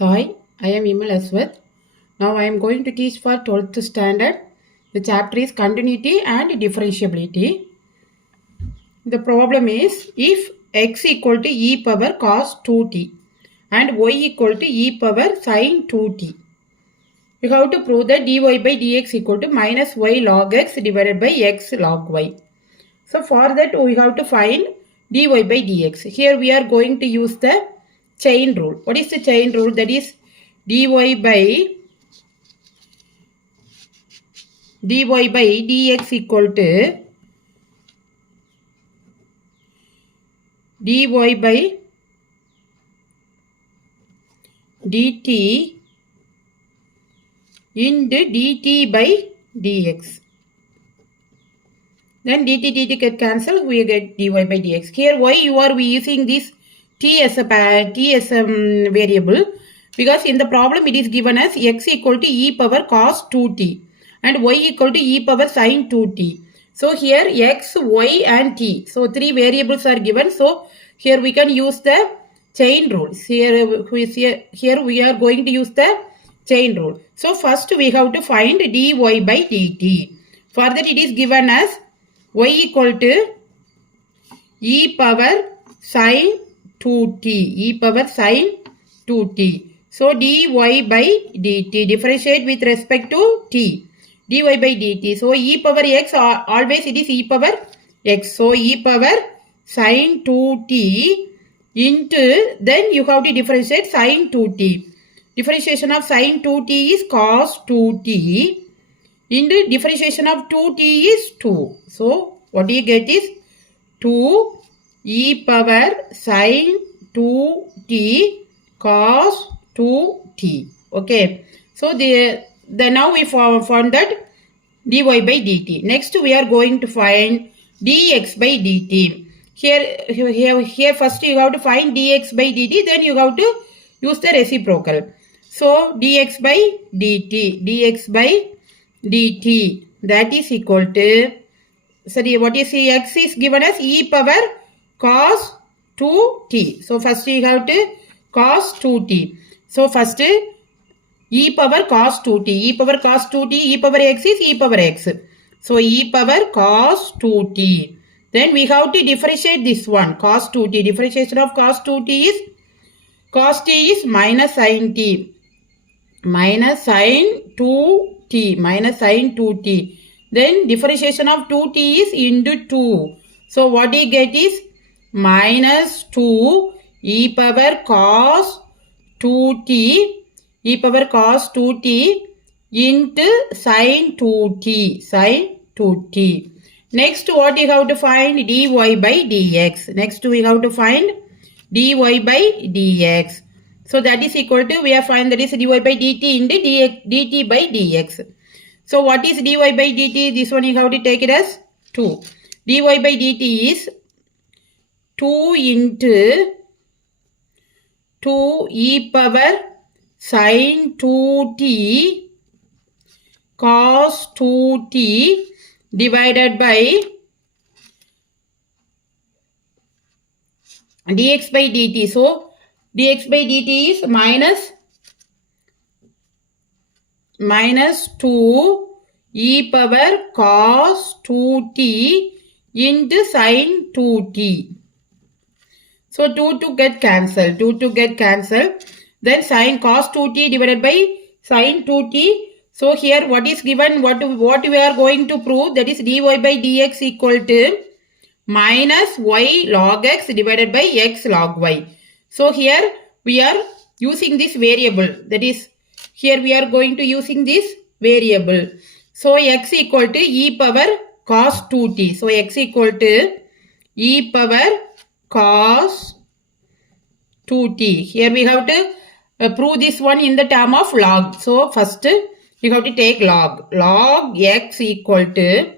Hi, I am Imal Aswath. Now I am going to teach for 12th standard. The chapter is continuity and differentiability. The problem is if x equal to e power cos 2t and y equal to e power sin 2t. We have to prove that dy by dx equal to minus y log x divided by x log y. So for that we have to find dy by dx. Here we are going to use the chain rule. What is the chain rule? That is dy by dx equal to dy by dt into dt by dx. Then dt get cancelled, we get dy by dx. Here why you are using this t as a variable? Because in the problem it is given as x equal to e power cos 2t and y equal to e power sin 2t. So here x, y and t. So three variables are given. So here we can use the chain rule. Here we are going to use the chain rule. So first we have to find dy by dt. For that it is given as y equal to e power sin 2t. E power sin 2t. So dy by dt. Differentiate with respect to t. Dy by dt. So e power x, always it is e power x. So e power sin 2t into, then you have to differentiate sin 2t. Differentiation of sin 2t is cos 2t into differentiation of 2t is 2. So what you get is 2 e power sin 2t cos 2t. Okay. So now we found that dy by dt. Next we are going to find dx by dt. Here first you have to find dx by dt, then you have to use the reciprocal. So dx by dt, that is equal to, sorry, what is x is given as e power cos 2t. So first you have to cos 2t. So first e power cos 2t, e power cos 2t, e power x is e power x. So e power cos 2t. Then we have to differentiate this one, cos 2t. Differentiation of cos 2t is, cos t is minus sin t. Minus sin 2t. Minus sin 2t. Then differentiation of 2t is into 2. So what you get is minus 2 e power cos 2t. E power cos 2t into sin 2t. Sin 2t. Next what you have to find? Dy by dx. Next we have to find dy by dx. So that is equal to, we have find that is dy by dt into dt by dx. So what is dy by dt? This one you have to take it as 2. Dy by dt is 2 into 2 e power sin 2t cos 2t divided by dx by dt. So dx by dt is minus 2 e power cos 2t into sin 2t. So 2 get cancelled. 2 get cancelled. Then sin cos 2t divided by sin 2t. So here what is given, what we are going to prove, that is dy by dx equal to minus y log x divided by x log y. So here we are using this variable, that is here we are going to using this variable. So x equal to e power cos 2t. So x equal to e power cos 2t. Here we have to prove this one in the term of log. So first you have to take log. Log x equal to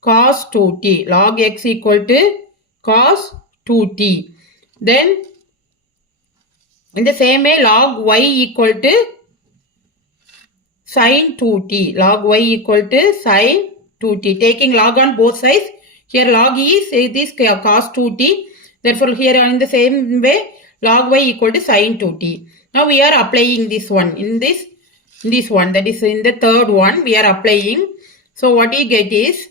cos 2t. Log x equal to cos 2t. Then in the same way log y equal to sin 2t. Log y equal to sin 2t. Taking log on both sides. Here log is this cos 2t. Therefore here in the same way log y equal to sin 2t. Now we are applying this one in this one, that is in the third one we are applying. So what we get is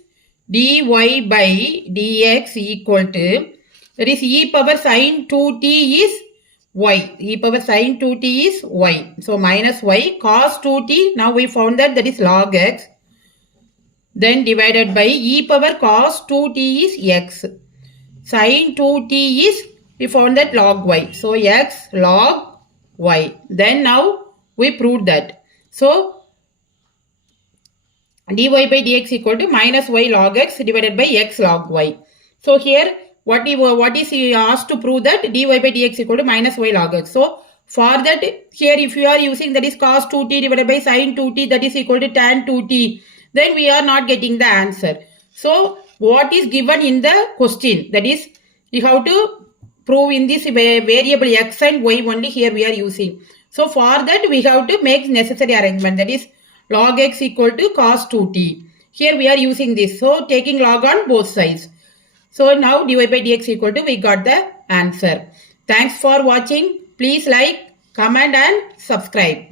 dy by dx equal to, that is e power sine 2t is y. E power sine 2t is y. So minus y cos 2t. Now we found that is log x. Then divided by e power cos 2t is x. Sin 2t is, we found that log y. So x log y. Then now we proved that. So dy by dx equal to minus y log x divided by x log y. So here what is he asked to prove, that dy by dx equal to minus y log x. So for that, here if you are using that is cos 2t divided by sin 2t, that is equal to tan 2t, then we are not getting the answer. So what is given in the question, that is you have to prove in this variable x and y only, here we are using. So for that we have to make necessary arrangement, that is log x equal to cos 2t. Here we are using this. So taking log on both sides. So now dy by dx equal to, we got the answer. Thanks for watching. Please like, comment and subscribe.